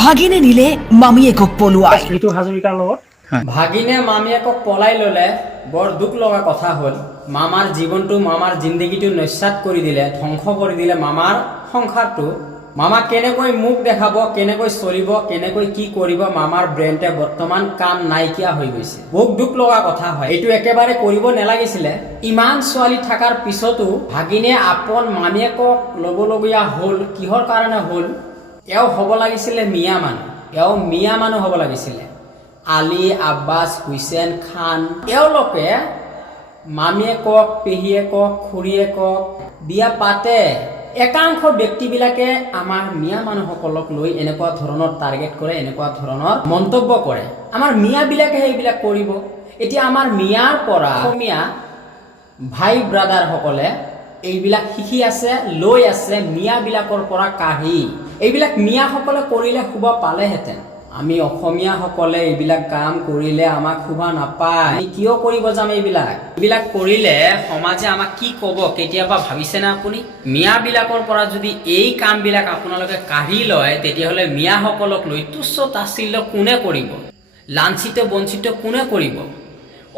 ভাগিনে নিলে মামীয়েকক পলুৱাই ঋতু হাজৰিকাৰ লগত? ভাগিনে মামীয়েকক পলাই ল'লে বৰ দুখ লগা কথা হ'ল মামাৰ জীৱনটো মামাৰ জিন্দগীটো নস্যাত কৰি দিলে ধ্বংস কৰি দিলে মামাৰ সংসাৰটো। মামা কেনেকৈ মুখ দেখাব কেনেকৈ চলিব কেনেকৈ কি কৰিব মামাৰ ব্ৰেইনতে বৰ্তমান কাম নাইকিয়া হৈ গৈছে। বহুত দুখ লগা কথা হয়। এইটো একেবাৰে কৰিব নালাগিছিলে। ইমান ছোৱালী থকাৰ পিছতো ভাগিনে আপোন মামীয়েকক ল'বলগীয়া হ'ল কিহৰ কাৰণে হ'ল? এওঁ হ'ব লাগিছিলে মিয়া মানুহ। এওঁ মিয়া মানুহ হ'ব লাগিছিলে। আলী, আব্বাছ, হুছেইন, খান। এওঁলোকে মামীয়েকক পেহীয়েকক খুৰীয়েকক বিয়া পাতে একাংশ ব্যক্তিবিলাকে আমাৰ মিয়া মানুহসকলক লৈ এনেকুৱা ধৰণৰ টাৰ্গেট কৰে, এনেকুৱা ধৰণৰ মন্তব্য কৰে। আমাৰ মিয়াবিলাকেহে এইবিলাক কৰিব। এতিয়া আমাৰ মিয়াৰ পৰা অসমীয়া ভাই ব্ৰাদাৰসকলে এইবিলাক শিকি আছে, লৈ আছে, মিয়াবিলাকৰ পৰা কাঢ়ি। এইবিলাক মিয়াসকলে কৰিলে শুভ পালেহেঁতেন। আমি অসমীয়াসকলে এইবিলাক কাম কৰিলে আমাক শুভা নাপায়। কিয় কৰিব যাম এইবিলাক? এইবিলাক কৰিলে সমাজে আমাক কি ক'ব, কেতিয়াবা ভাবিছেনে আপুনি? মিয়াবিলাকৰ পৰা যদি এই কামবিলাক আপোনালোকে কাঢ়ি লয়, তেতিয়াহ'লে মিয়াসকলক লৈ তুচ্ছ তাচ্ছিল্য কোনে কৰিব? লাঞ্ছিত, বঞ্চিত কোনে কৰিব?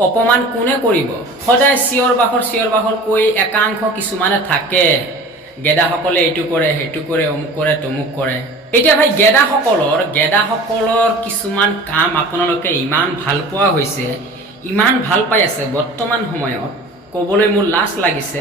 অপমান কোনে কৰিব? সদায় চিঞৰ বাখৰ চিঞৰ বাখৰ কৈ একাংশ কিছুমানে থাকে। গেদাসকলে এইটো কৰে, সেইটো কৰে, অমুক কৰে, তমুক কৰে। এতিয়া ভাই, গেদাসকলৰ গেদাসকলৰ কিছুমান কাম আপোনালোকে ইমান ভালো পোৱা হৈছে, ইমান ভালো পাই আছে। বৰ্তমান সময়ত ক'বলৈ মোৰ লাজ লাগিছে,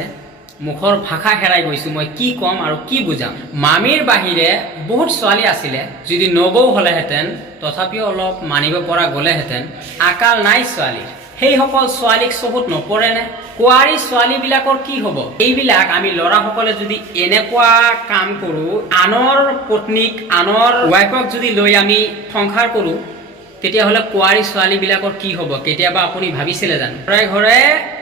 মুখৰ ভাষা হেৰাই গৈছোঁ, মই কি ক'ম আৰু কি বুজাম। মামীৰ বাহিৰে বহুত ছোৱালী আছিলে, যদি নবৌ হ'লেহেঁতেন, তথাপিও অলপ মানিব পৰা গ'লেহেঁতেন, আকাল নাই ছোৱালীৰ সেইসকল ছোৱালীক চকুত নপৰেনে? কুঁৱাৰী ছোৱালীবিলাকৰ কি হ'ব? এইবিলাক আমি ল'ৰাসকলে যদি এনেকুৱা কাম কৰোঁ, আনৰ পত্নীক, আনৰ ৱাইফক যদি লৈ আমি সংসাৰ কৰোঁ, তেতিয়াহ'লে কুঁৱাৰী ছোৱালীবিলাকৰ কি হ'ব? কেতিয়াবা আপুনি ভাবিছিলে জানো? ঘৰে ঘৰে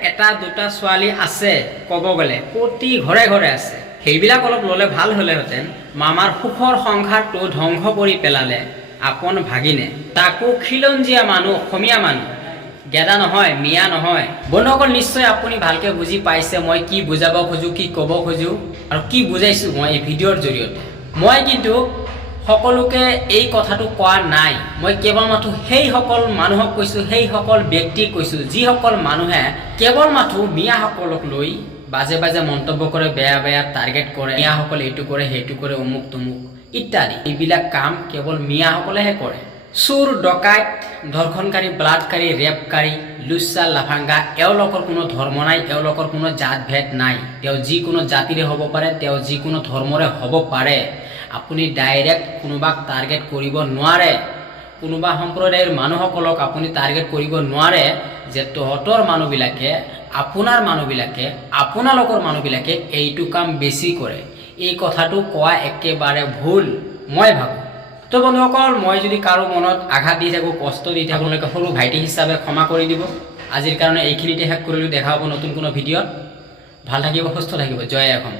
এটা দুটা ছোৱালী আছে, ক'ব গ'লে, প্ৰতি ঘৰে ঘৰে আছে। সেইবিলাক অলপ ল'লে ভালো হ'লেহেঁতেন, মামাৰ সুখৰ সংসাৰটো ধ্বংস কৰি পেলালে, আপোন ভাগিনে। তাকো খিলঞ্জীয়া মানুহ, অসমীয়া মানুহ। গেদা নহয়, মিয়া নহয়। বন্ধুসকল, নিশ্চয় আপুনি ভালকে বুজি পাইছে মই কি বুজাব খোজো, কি ক'ব খোজো আৰু কি বুজাইছো মই এই ভিডিঅ'ৰ জৰিয়তে। মই কিন্তু সকলোকে এই কথাটো কোৱা নাই। মই কেৱল মাথো সেইসকল মানুহক কৈছোঁ সেইসকল ব্যক্তিক কৈছোঁ, যিসকল মানুহে কেৱল মাথো মিয়াসকলক লৈ বাজে বাজে মন্তব্য কৰে, বেয়া বেয়া টাৰ্গেট কৰে, মিয়াসকলে এইটো কৰে, সেইটো কৰে অমুক তমুক ইত্যাদি। এইবিলাক কাম কেৱল মিয়াসকলেহে কৰে। চোৰ, ডকাইত, ধৰ্ষণকাৰী ব্লাডকাৰী ৰেপকাৰী, লুচ্চা লাফাংগা এওঁলোকৰ কোনো ধৰ্ম নাই, এওঁলোকৰ কোনো জাত ভেদ নাই। তেওঁ যিকোনো জাতিৰে হ'ব পাৰে, তেওঁ যিকোনো ধৰ্মৰে হ'ব পাৰে। আপুনি ডাইৰেক্ট কোনোবাক টাৰ্গেট কৰিব নোৱাৰে। কোনোবা সম্প্ৰদায়ৰ মানুহসকলক আপুনি টাৰ্গেট কৰিব নোৱাৰে যে তহঁতৰ মানুহবিলাকে, আপোনাৰ মানুহবিলাকে, আপোনালোকৰ মানুহবিলাকে এইটো কাম বেছি কৰে। এই কথাটো কোৱা একেবাৰে ভুল। মই ভাবোঁ। তো বন্ধুসকল মই যদি কাৰো মনত আঘাত দি থাকোঁ, কষ্ট দি থাকোঁ আপোনালোকে সৰু ভাইটি হিচাপে ক্ষমা কৰি দিব। আজিৰ কাৰণে এইখিনিতে শেষ কৰিলোঁ। দেখা হ'ব নতুন কোনো ভিডিঅ'ত। ভালো থাকিব, সুস্থ থাকিব। জয় অসম